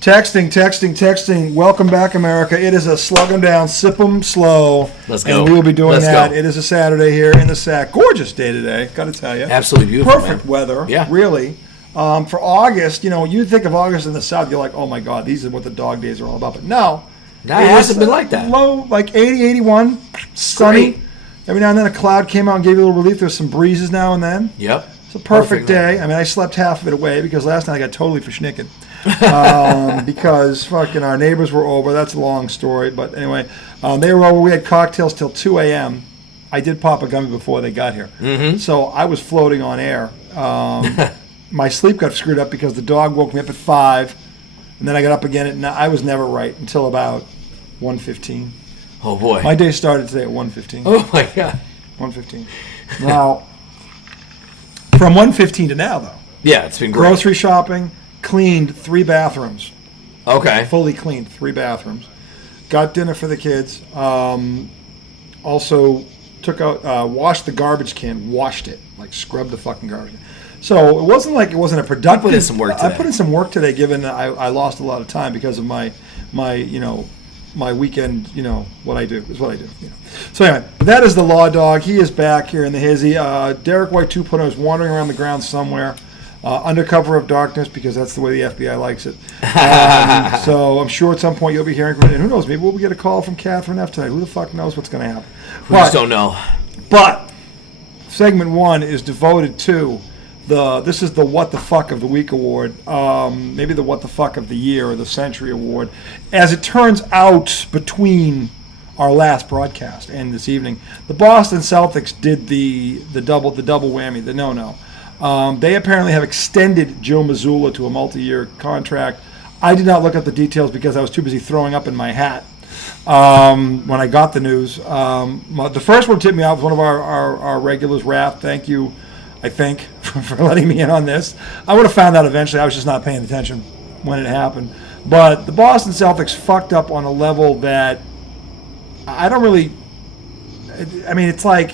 Texting. Welcome back, America. It is a slug 'em down, sip 'em slow. Let's go. And we will be doing Let's that. go. It is a Saturday here in the SAC. Gorgeous day today, got to tell you. Absolutely beautiful, Perfect man. weather, Yeah. really. For August, you think of August in the South, you're like, oh my God, these are what the dog days are all about. But no. It hasn't been like that. Low, like 80, 81, sunny. Great. Every now and then a cloud came out and gave you a little relief. There's some breezes now and then. Yep. It's a perfect day. night. I mean, I slept half of it away because last night I got totally verschnicken. Because fucking our neighbors were over. That's a long story. But anyway, they were over. We had cocktails till 2 a.m. I did pop a gummy before they got here. Mm-hmm. So I was floating on air. My sleep got screwed up because the dog woke me up at 5. And then I got up again at 9. I was never right until about 1:15. Oh, boy. My day started today at 1:15. Oh, my God. 1:15. Now, from 1:15 to now, though. Yeah, it's been great. Grocery shopping, cleaned 3 bathrooms. Okay. Fully cleaned 3 bathrooms. Got dinner for the kids. Also took out, washed the garbage can, washed it, like scrubbed the fucking garbage can. So it wasn't like it wasn't a productive. You put in some work today. I put in some work today, given that I lost a lot of time because of my weekend, what I do is what I do. So anyway, that is the Law Dog. He is back here in the hizzy. Derek White 2.0 is wandering around the ground somewhere, under cover of darkness, because that's the way the FBI likes it. So I'm sure at some point you'll be hearing from it. And who knows, maybe we'll get a call from Catherine F. tonight. Who the fuck knows what's going to happen? We just don't know. But segment 1 is devoted to this is the What the Fuck of the Week award, maybe the What the Fuck of the Year or the Century award. As it turns out, between our last broadcast and this evening, the Boston Celtics did the double whammy, the no. They apparently have extended Joe Mazzulla to a multi-year contract. I did not look up the details because I was too busy throwing up in my hat when I got the news. The first one tipped me off was one of our regulars, Raph. Thank you, I think, for letting me in on this. I would have found out eventually. I was just not paying attention when it happened. But the Boston Celtics fucked up on a level that I don't really... I mean, it's like...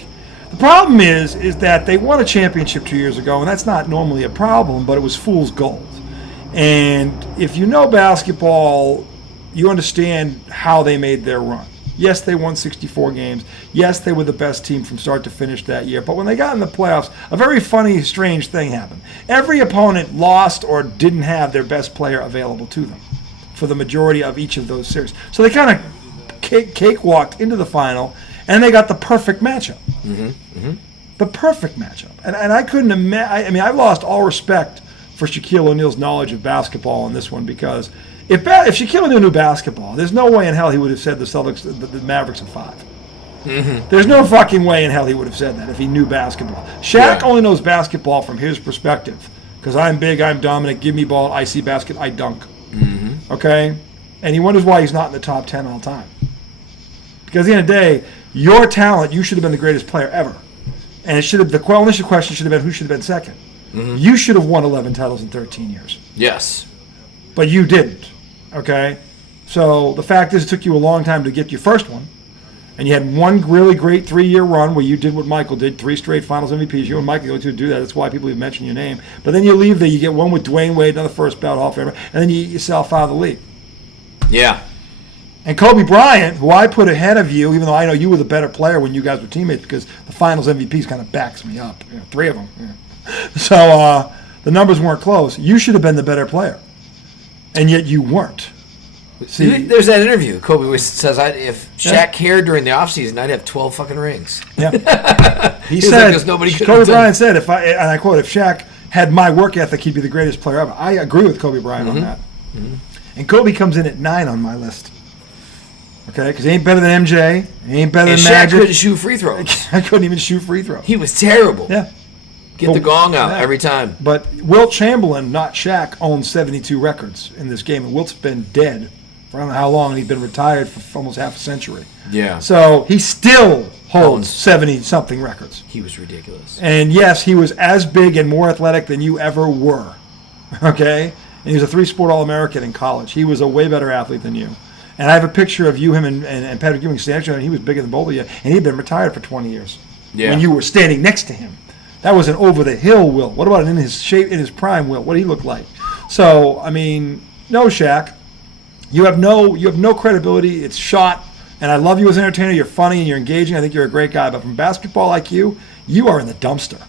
The problem is that they won a championship 2 years ago, and that's not normally a problem, but it was fool's gold. And if you know basketball, you understand how they made their run. Yes, they won 64 games. Yes, they were the best team from start to finish that year. But when they got in the playoffs, a very funny, strange thing happened. Every opponent lost or didn't have their best player available to them for the majority of each of those series. So they kind of cakewalked into the final, and they got the perfect matchup. Mm-hmm. Mm-hmm. The perfect matchup. And I couldn't imagine. I mean, I've lost all respect for Shaquille O'Neal's knowledge of basketball in this one, because if Shaquille O'Neal knew basketball, there's no way in hell he would have said the Celtics, the Mavericks in 5. Mm-hmm. There's no fucking way in hell he would have said that if he knew basketball. Shaq only knows basketball from his perspective, because I'm big, I'm dominant, give me ball, I see basket, I dunk. Mm-hmm. Okay? And he wonders why he's not in the top 10 all time. Because at the end of the day, your talent, you should have been the greatest player ever. And it should have, the initial question should have been, who should have been second? Mm-hmm. You should have won 11 titles in 13 years. Yes. But you didn't. Okay? So the fact is, it took you a long time to get your first one. And you had one really great 3-year run where you did what Michael did, 3 straight Finals MVPs. You and Michael go to do that. That's why people even mention your name. But then you leave there, you get one with Dwayne Wade, another first ballot Hall of Famer, and then you eat yourself out of the league. Yeah. And Kobe Bryant, who I put ahead of you, even though I know you were the better player when you guys were teammates, because the Finals MVPs kind of backs me up. 3 of them. Yeah. So the numbers weren't close. You should have been the better player. And yet you weren't. See, there's that interview. Kobe says, if Shaq cared during the offseason, I'd have 12 fucking rings. Yeah. He said, like, nobody Kobe Bryant said, and I quote, if Shaq had my work ethic, he'd be the greatest player ever. I agree with Kobe Bryant on that. Mm-hmm. And Kobe comes in at 9 on my list. Okay, because he ain't better than MJ. He ain't better than Magic. Shaq couldn't shoot free throws. I couldn't even shoot free throws. He was terrible. Yeah. Get the gong out every time. But Wilt Chamberlain, not Shaq, owns 72 records in this game. And Wilt's been dead for I don't know how long. And he's been retired for almost half a century. Yeah. So he still holds 70-something records. He was ridiculous. And yes, he was as big and more athletic than you ever were. Okay? And he was a 3-sport All-American in college. He was a way better athlete than you. And I have a picture of you, him, and Patrick Ewing standing, and he was bigger than both of you, and he'd been retired for 20 years. Yeah. When you were standing next to him. That was an over-the-hill Wilt. What about in his shape, in his prime Wilt? What did he look like? So, I mean, no, Shaq. You have no credibility. It's shot. And I love you as an entertainer. You're funny and you're engaging. I think you're a great guy. But from basketball IQ, you are in the dumpster.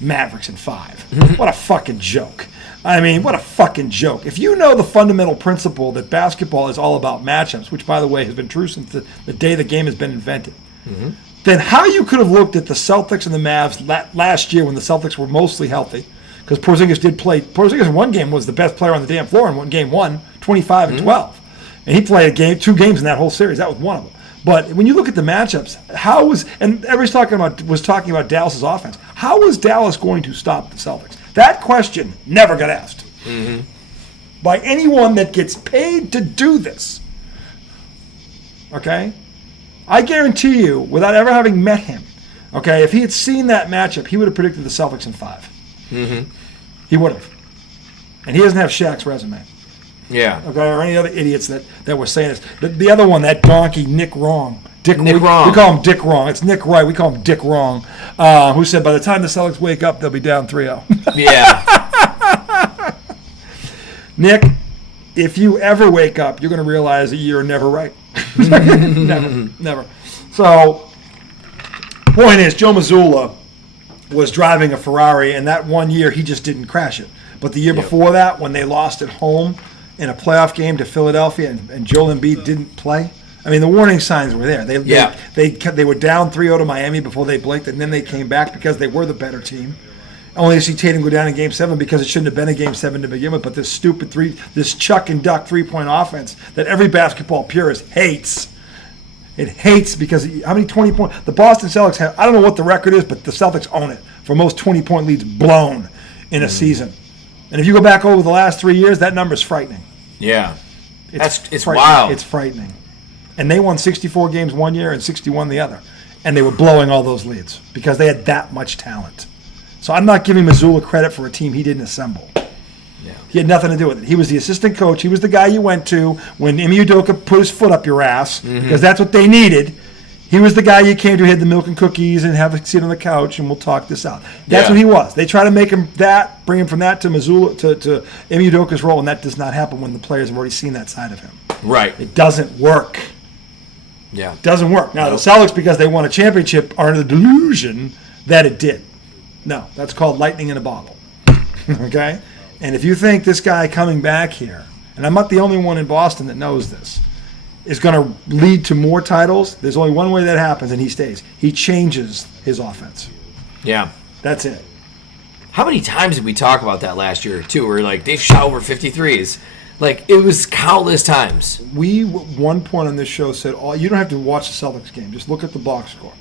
Mavericks in 5. What a fucking joke. I mean, what a fucking joke. If you know the fundamental principle that basketball is all about matchups, which, by the way, has been true since the day the game has been invented, then how you could have looked at the Celtics and the Mavs last year when the Celtics were mostly healthy, because Porzingis did play. Porzingis in one game was the best player on the damn floor in game 1, 25 and 12. And he played 2 games in that whole series. That was one of them. But when you look at the matchups, and everybody's talking about Dallas's offense. How was Dallas going to stop the Celtics? That question never got asked by anyone that gets paid to do this. Okay? I guarantee you, without ever having met him, okay, if he had seen that matchup, he would have predicted the Celtics in 5. He would have. And he doesn't have Shaq's resume. Yeah. Okay, or any other idiots that were saying this. The other one, that donkey, Nick Wrong. Nick Wrong. We call him Dick Wrong. It's Nick Wright. We call him Dick Wrong. Who said by the time the Celtics wake up, they'll be down 3-0. Yeah. Nick, if you ever wake up, you're going to realize that you're never right. Never. So, point is, Joe Mazzulla was driving a Ferrari, and that one year he just didn't crash it. But the year before that, when they lost at home in a playoff game to Philadelphia, and Joel Embiid didn't play, I mean, the warning signs were there. They were down 3-0 to Miami before they blinked, and then they came back because they were the better team. Only to see Tatum go down in Game 7 because it shouldn't have been a Game 7 to begin with. But this chuck and duck 3-point offense that every basketball purist hates. It hates because how many 20-point? The Boston Celtics have, I don't know what the record is, but the Celtics own it for most 20-point leads blown in a season. And if you go back over the last 3 years, that number is frightening. Yeah. It's frightening. wild. It's frightening. And they won 64 games one year and 61 the other. And they were blowing all those leads because they had that much talent. So I'm not giving Mazzulla credit for a team he didn't assemble. Yeah. He had nothing to do with it. He was the assistant coach. He was the guy you went to when Ime Udoka put his foot up your ass because that's what they needed. He was the guy you came to, had the milk and cookies and have a seat on the couch and we'll talk this out. That's what he was. They try to make him that, bring him from that to Mazzulla, to Ime Udoka's role, and that does not happen when the players have already seen that side of him. Right. It doesn't work. Yeah. It doesn't work. Now, the Celtics, because they won a championship, are under the delusion that it did. No, that's called lightning in a bottle. Okay? And if you think this guy coming back here, and I'm not the only one in Boston that knows this, is going to lead to more titles, there's only one way that happens, and he stays. He changes his offense. Yeah. That's it. How many times did we talk about that last year, too, where, like, they've shot over 53s? Like, it was countless times. We, at one point on this show, said, you don't have to watch the Celtics game. Just look at the box score.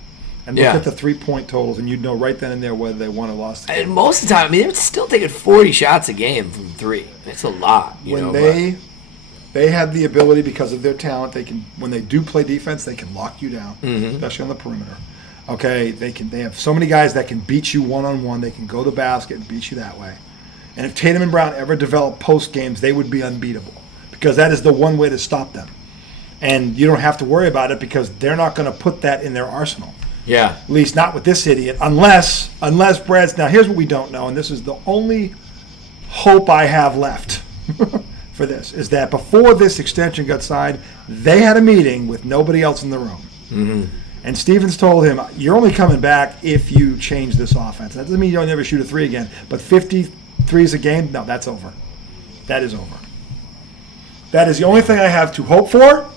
And look at the 3-point totals, and you'd know right then and there whether they won or lost the game. And most of the time, I mean, they were still taking 40 shots a game from 3. It's a lot. They have the ability, because of their talent, when they do play defense, they can lock you down, especially on the perimeter. Okay, they have so many guys that can beat you one-on-one. They can go to the basket and beat you that way. And if Tatum and Brown ever developed post games, they would be unbeatable because that is the one way to stop them. And you don't have to worry about it because they're not going to put that in their arsenal. Yeah. At least not with this idiot, unless Brad's. Now, here's what we don't know, and this is the only hope I have left for this, is that before this extension got signed, they had a meeting with nobody else in the room. And Stevens told him, you're only coming back if you change this offense. That doesn't mean you'll never shoot a 3 again, but 53s a game, no, that's over. That is over. That is the only thing I have to hope for,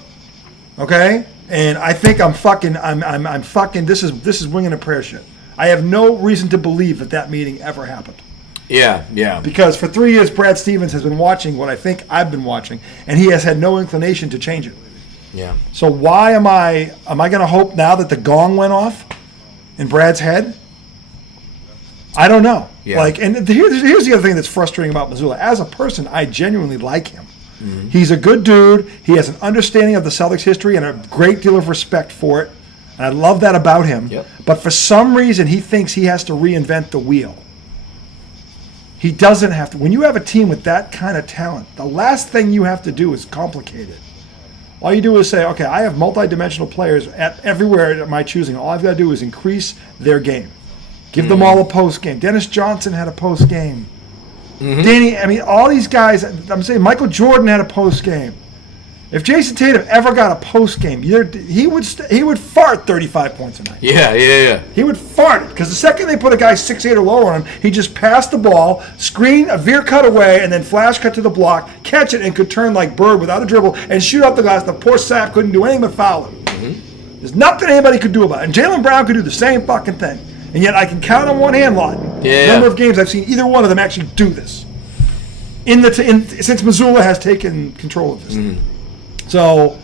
okay? And I think I'm fucking, this is winging a prayer shit. I have no reason to believe that meeting ever happened. Yeah. Because for 3 years, Brad Stevens has been watching what I think I've been watching, and he has had no inclination to change it. Yeah. So why am I going to hope now that the gong went off in Brad's head? I don't know. Yeah. And here's the other thing that's frustrating about Mazzulla. As a person, I genuinely like him. He's a good dude. He has an understanding of the Celtics history and a great deal of respect for it. And I love that about him. Yep. But for some reason, he thinks he has to reinvent the wheel. He doesn't have to. When you have a team with that kind of talent, the last thing you have to do is complicate it. All you do is say, okay, I have multidimensional players everywhere at my choosing. All I've got to do is increase their game. Give them all a post game. Dennis Johnson had a post game. Danny, I mean, all these guys, I'm saying Michael Jordan had a post game. If Jason Tatum ever got a post game, he would fart 35 points a night. Yeah. He would fart it because the second they put a guy 6'8" or lower on him, he just passed the ball, screen, a veer cut away, and then flash cut to the block, catch it, and could turn like Bird without a dribble and shoot up the glass. The poor sap couldn't do anything but foul him. There's nothing anybody could do about it. And Jaylen Brown could do the same fucking thing. And yet I can count on one hand, Lawton, the number of games I've seen either one of them actually do this. Since Missoula has taken control of this. So,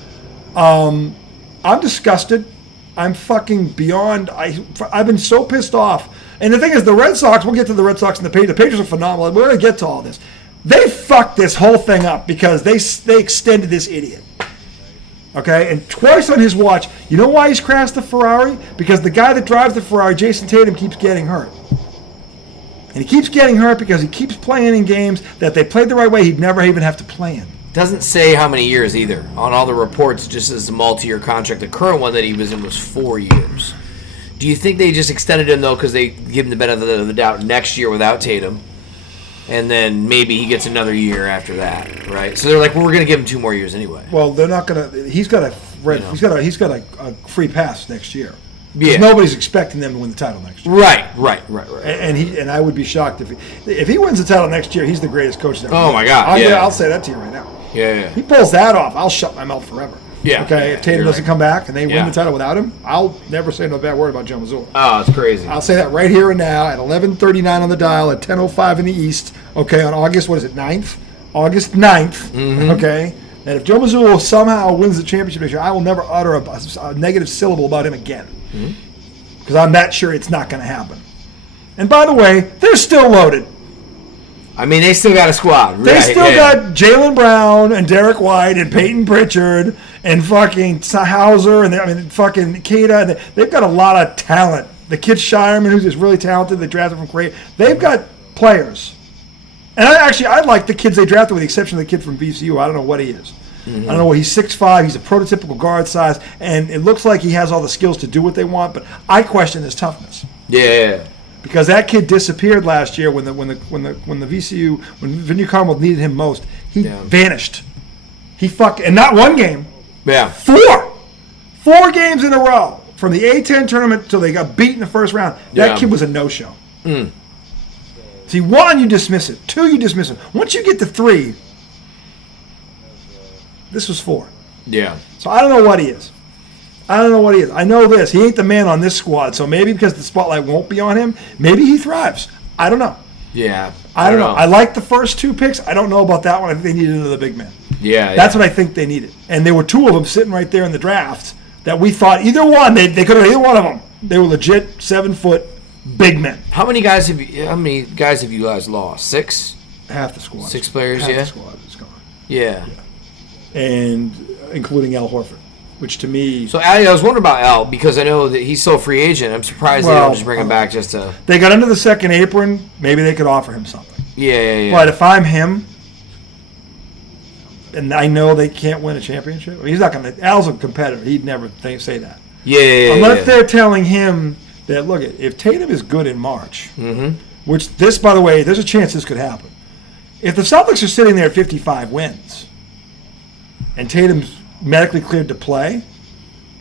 I'm disgusted. I'm fucking beyond. I've been so pissed off. And the thing is, the Red Sox, we'll get to the Red Sox and the Patriots. The Patriots are phenomenal. We're going to get to all this. They fucked this whole thing up because they extended this idiot. Okay? And twice on his watch. You know why he's crashed the Ferrari? Because the guy that drives the Ferrari, Jason Tatum, keeps getting hurt. And he keeps getting hurt because he keeps playing in games that they played the right way he'd never even have to play in. Doesn't say how many years either. On all the reports, just as a multi-year contract. The current one that he was in was 4 years. Do you think they just extended him, though, because they give him the benefit of the doubt next year without Tatum? And then maybe he gets another year after that, right? So they're like, well, we're going to give him 2 more years anyway. Well, they're not going to. He's got a free pass next year. Yeah. Nobody's expecting them to win the title next year. Right. And I would be shocked if he wins the title next year. He's the greatest coach ever. Oh my God! I'll say that to you right now. Yeah. He pulls that off, I'll shut my mouth forever. Yeah. Okay. Yeah, if Tatum doesn't come back and they win Yeah. the title without him, I'll never say no bad word about Joe Mazzulla. Oh, it's crazy. I'll say that right here and now at 11:39 on the dial at 10:05 in the East. Okay, on August 9th? August 9th. Okay. And if Joe Mazzulla somehow wins the championship next year, I will never utter a negative syllable about him again. Because I'm that sure it's not going to happen. And by the way, they're still loaded. I mean, they still got a squad. They still got Jaylen Brown and Derek White and Peyton Pritchard and fucking Hauser and fucking Keita. They've got a lot of talent. The kid Shireman, who's just really talented, they drafted from Korea. They've got players. And I like the kids they drafted with the exception of the kid from VCU. I don't know what he is. I don't know what he's 6'5". He's a prototypical guard size, and it looks like he has all the skills to do what they want. But I question his toughness. Yeah. Because that kid disappeared last year when the VCU when Vinny Carmel needed him most. He vanished. And not one game. Yeah. 4 games in a row from the A10 tournament till they got beat in the first round. That kid was a no-show. See, 1, you dismiss it. 2, you dismiss it. Once you get to 3, this was 4. Yeah. So I don't know what he is. I know this. He ain't the man on this squad. So maybe because the spotlight won't be on him, maybe he thrives. I don't know. Yeah. I don't know. I like the first 2 picks. I don't know about that one. I think they needed another big man. Yeah. That's what I think they needed. And there were 2 of them sitting right there in the draft that we thought either one, they could have either one of them. They were legit 7-foot big men. How many guys have you guys lost? 6? Half the squad. 6 players, Half yeah. the squad is gone. Yeah. And including Al Horford, which to me. So I was wondering about Al because I know that he's still a free agent. I'm surprised they don't just bring him back just to. They got under the second apron. Maybe they could offer him something. Yeah. But if I'm him, and I know they can't win a championship, he's not going to. Al's a competitor. He'd never say that. Yeah. Unless they're telling him that, look, if Tatum is good in March, which this, by the way, there's a chance this could happen. If the Celtics are sitting there at 55 wins, and Tatum's medically cleared to play,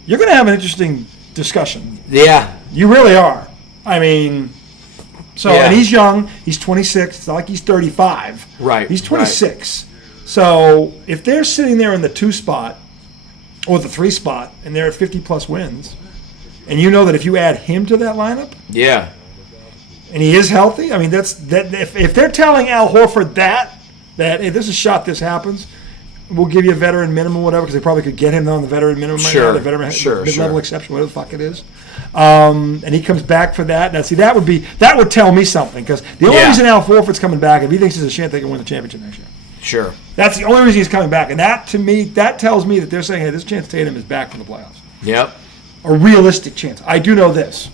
you're going to have an interesting discussion. Yeah. You really are. I mean, and he's young. He's 26. It's not like he's 35. Right. He's 26. Right. So if they're sitting there in the 2 spot or the 3 spot and they're at 50-plus wins, and you know that if you add him to that lineup, and he is healthy, I mean, that's that. If they're telling Al Horford that hey, there's a shot this happens, we'll give you a veteran minimum, whatever, because they probably could get him on the veteran minimum right now, the veteran mid-level exception, whatever the fuck it is. And he comes back for that. Now, see, that would tell me something, because the only reason Al Horford's coming back, if he thinks there's a chance they can win the championship next year. Sure. That's the only reason he's coming back, and that, to me, that tells me that they're saying, hey, this chance Tatum is back for the playoffs. Yep. A realistic chance. I do know this.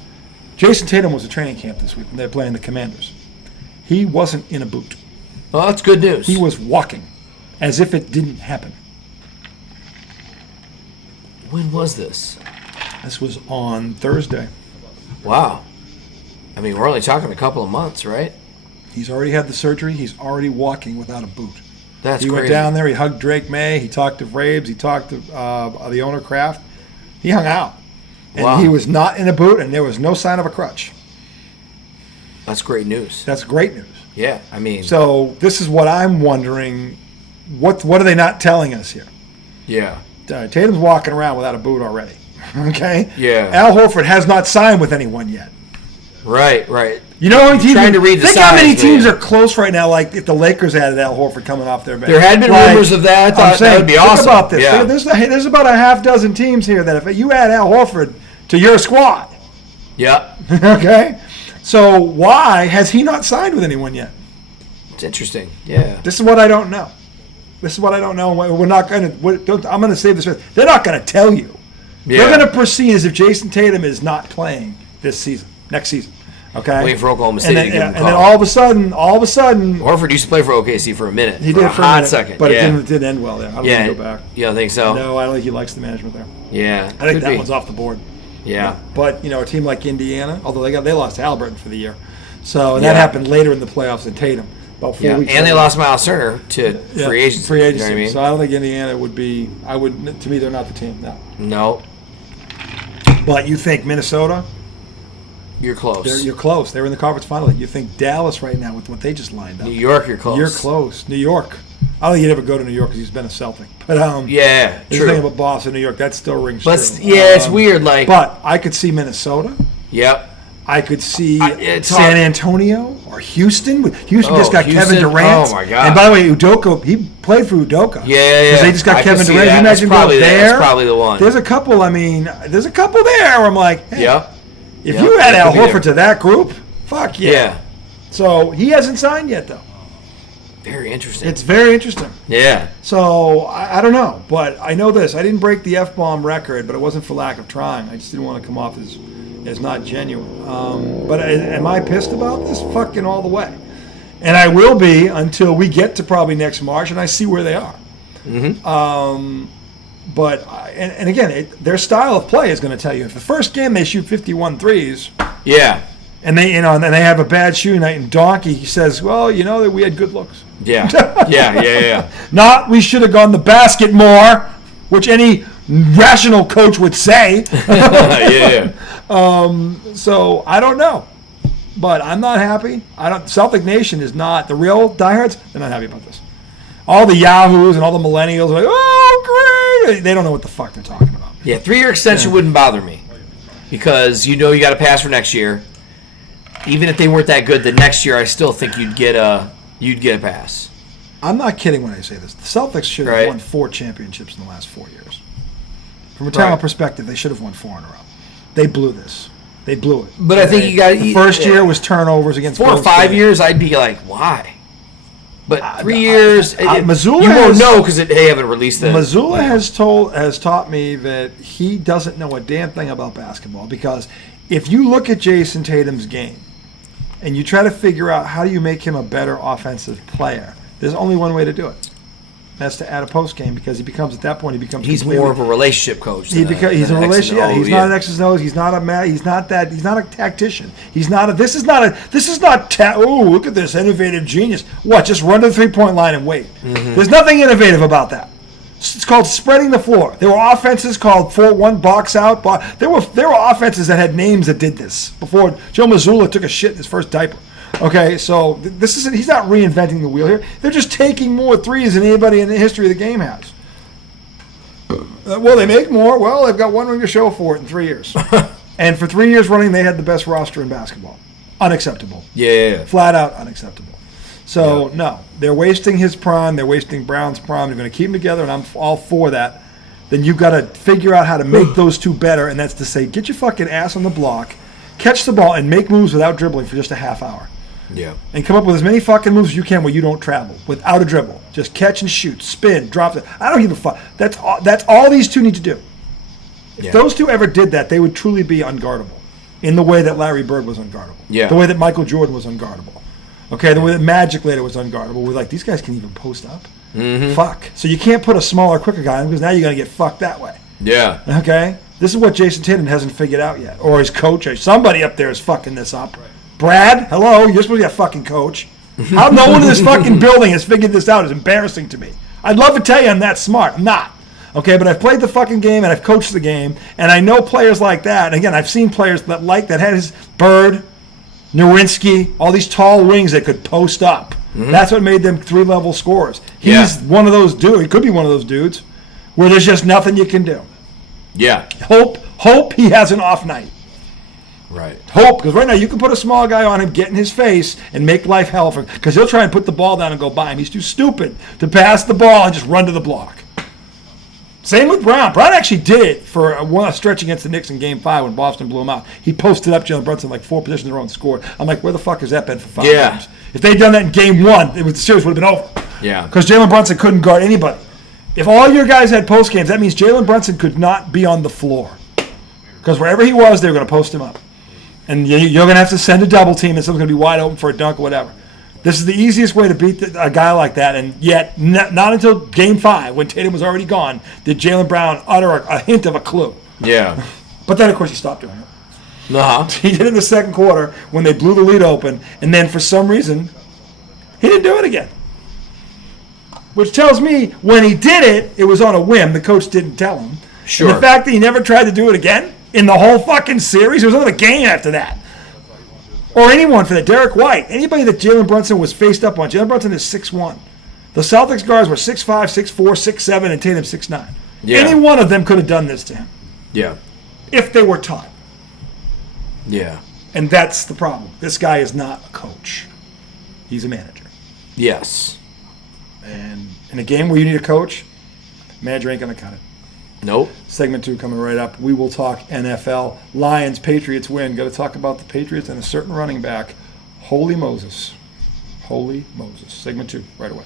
Jason Tatum was at training camp this week when they were playing the Commanders. He wasn't in a boot. Well, that's good news. He was walking as if it didn't happen. When was this? This was on Thursday. Wow. I mean, we're only talking a couple of months, right? He's already had the surgery. He's already walking without a boot. That's He crazy. went down there. He hugged Drake May. He talked to Vrabes. He talked to the owner, Kraft. He hung out. And Wow. he was not in a boot, and there was no sign of a crutch. That's great news. That's great news. Yeah, I mean. So this is what I'm wondering. What are they not telling us here? Yeah. Tatum's walking around without a boot already. Okay? Yeah. Al Horford has not signed with anyone yet. Right. You know how many teams? trying to read the think how many signs, teams man. are close right now. Like if the Lakers added Al Horford coming off their bench. There had been rumors of that. I thought that would be awesome. Think about this. Yeah. There's about a half dozen teams here that if you add Al Horford to your squad, Yep. okay. So why has he not signed with anyone yet? It's interesting. Yeah. This is what I don't know. We're not going to. I'm going to save this. They're not going to tell you. Yeah. They're going to proceed as if Jason Tatum is not playing this season, next season. Okay. Waiting for Oklahoma State to give him a and call. then all of a sudden, Horford used to play for OKC for a minute. he did for a for a hot minute, second. but yeah. it didn't end well there. I don't yeah. think he'll go back. You don't think so? No, I don't think he likes the management there. Yeah. I think could that be. one's off the board. Yeah. But a team like Indiana, although they lost Halliburton for the year, so that Yeah. happened later in the playoffs than Tatum. About 4 Yeah. weeks. And they later. lost Miles Turner to Yeah, free agency. Free agency. You know what I mean? So I don't think Indiana would be. To me, they're not the team. No. No. But you think Minnesota? You're close. You're close. They were in the conference final. You think Dallas right now with what they just lined up? New York, you're close. You're close. New York. I don't think you'd ever go to New York because he's been a Celtic. But Yeah, the true. thing about Boston, New York, that still rings But true. yeah, it's weird. Like, But I could see Minnesota. yep. I could see it's San hard. Antonio or Houston. Houston Oh, just got Houston. Kevin Durant. Oh, my God. And by the way, Udoka, he played for Udoka. Yeah. Because they just got I can Kevin see Durant. that. You That's imagine probably going there. That's probably the one. There's a couple there where I'm like, hey, Yep. if Yep, you add that Al could be Horford there. to that group, fuck yeah. Yeah. So he hasn't signed yet, though. Very interesting. It's very interesting. Yeah. So I don't know, but I know this. I didn't break the F-bomb record, but it wasn't for lack of trying. I just didn't want to come off as not genuine. But am I pissed about this? Fucking all the way. And I will be until we get to probably next March and I see where they are. Mm-hmm. But again, their style of play is going to tell you. If the first game they shoot 51 threes, Yeah. and they and they have a bad shooting night, and Donkey says, "Well, that we had good looks." Yeah. Yeah. Not we should have gone the basket more, which any rational coach would say. Yeah. So I don't know, but I'm not happy. Celtic Nation is not the real diehards. They're not happy about this. All the yahoos and all the millennials are like, "Oh, great!" They don't know what the fuck they're talking about. Yeah. 3-year extension wouldn't bother me because you got to pass for next year. Even if they weren't that good, the next year I still think you'd get a pass. I'm not kidding when I say this. The Celtics should have Right. won 4 championships in the last 4 years. From a talent Right. perspective, they should have won 4 in a row. They blew this. They blew it. But I think you got the first year was turnovers against 4 or Golden 5 State. years. I'd be like, why? But 3 years, Missoula you won't has- know because they haven't released it. Missoula has taught me that he doesn't know a damn thing about basketball, because if you look at Jason Tatum's game and you try to figure out how do you make him a better offensive player, there's only one way to do it. That's to add a post game, because at that point he becomes He's completely- more of a relationship coach. He's than a an X and relationship. Yeah, O, he's not an X's and O's. He's not a tactician. This is not. Oh, look at this innovative genius. What? Just run to the 3-point line and wait. Mm-hmm. There's nothing innovative about that. It's called spreading the floor. There were offenses called 4-1 box out. There were offenses that had names that did this before Joe Mazzulla took a shit in his first diaper. Okay, so he's not reinventing the wheel here. They're just taking more threes than anybody in the history of the game has. Well, they make more. Well, they've got one ring to show for it in 3 years. And for 3 years running, they had the best roster in basketball. Unacceptable. Yeah. Flat out unacceptable. So, no, they're wasting his prime. They're wasting Brown's prime. They're going to keep them together, and I'm all for that. Then you've got to figure out how to make those two better, and that's to say, get your fucking ass on the block, catch the ball, and make moves without dribbling for just a half hour. Yeah. And come up with as many fucking moves as you can where you don't travel without a dribble. Just catch and shoot, spin, drop it. I don't give a fuck. That's all these two need to do. If those two ever did that, they would truly be unguardable in the way that Larry Bird was unguardable. Yeah. The way that Michael Jordan was unguardable. Okay, the way that Magic later was unguardable. We're like, these guys can even post up. Mm-hmm. Fuck. So you can't put a smaller, quicker guy in, because now you're going to get fucked that way. Yeah. Okay? This is what Jason Tatum hasn't figured out yet. Or his coach. Or somebody up there is fucking this up. Brad, hello, you're supposed to be a fucking coach. How no one in this fucking building has figured this out is embarrassing to me. I'd love to tell you I'm that smart. I'm not. Okay, but I've played the fucking game and I've coached the game, and I know players like that. And again, I've seen players that had his Bird, Nowinski, all these tall wings that could post up. Mm-hmm. That's what made them 3-level scorers. He's one of those dudes. He could be one of those dudes where there's just nothing you can do. Yeah. Hope he has an off night. Right. Hope, because right now you can put a small guy on him, get in his face, and make life hell for him. Because he'll try and put the ball down and go by him. He's too stupid to pass the ball and just run to the block. Same with Brown. Brown actually did it for a stretch against the Knicks in Game 5 when Boston blew him out. He posted up Jalen Brunson like 4 positions in a row and scored. I'm like, where the fuck has that been for 5 games? If they'd done that in Game 1, the series would have been over. Yeah. Because Jalen Brunson couldn't guard anybody. If all your guys had post games, that means Jalen Brunson could not be on the floor. Because wherever he was, they were going to post him up. And you're going to have to send a double team, and someone's going to be wide open for a dunk or whatever. This is the easiest way to beat a guy like that, and yet not until Game 5, when Tatum was already gone, did Jaylen Brown utter a hint of a clue. Yeah. But then, of course, he stopped doing it. Uh-huh. He did it in the second quarter when they blew the lead open, and then for some reason, he didn't do it again. Which tells me when he did it, it was on a whim. The coach didn't tell him. Sure. And the fact that he never tried to do it again in the whole fucking series, there was another game after that. Or anyone for that. Derek White. Anybody that Jalen Brunson was faced up on. Jalen Brunson is 6'1". The Celtics guards were 6'5", 6'4", 6'7", and Tatum 6'9". Yeah. Any one of them could have done this to him. Yeah. If they were taught. Yeah. And that's the problem. This guy is not a coach. He's a manager. Yes. And in a game where you need a coach, manager ain't going to cut it. Nope. Segment 2 coming right up. We will talk NFL. Lions, Patriots win. Got to talk about the Patriots and a certain running back. Holy Moses. Holy Moses. Segment 2 right away.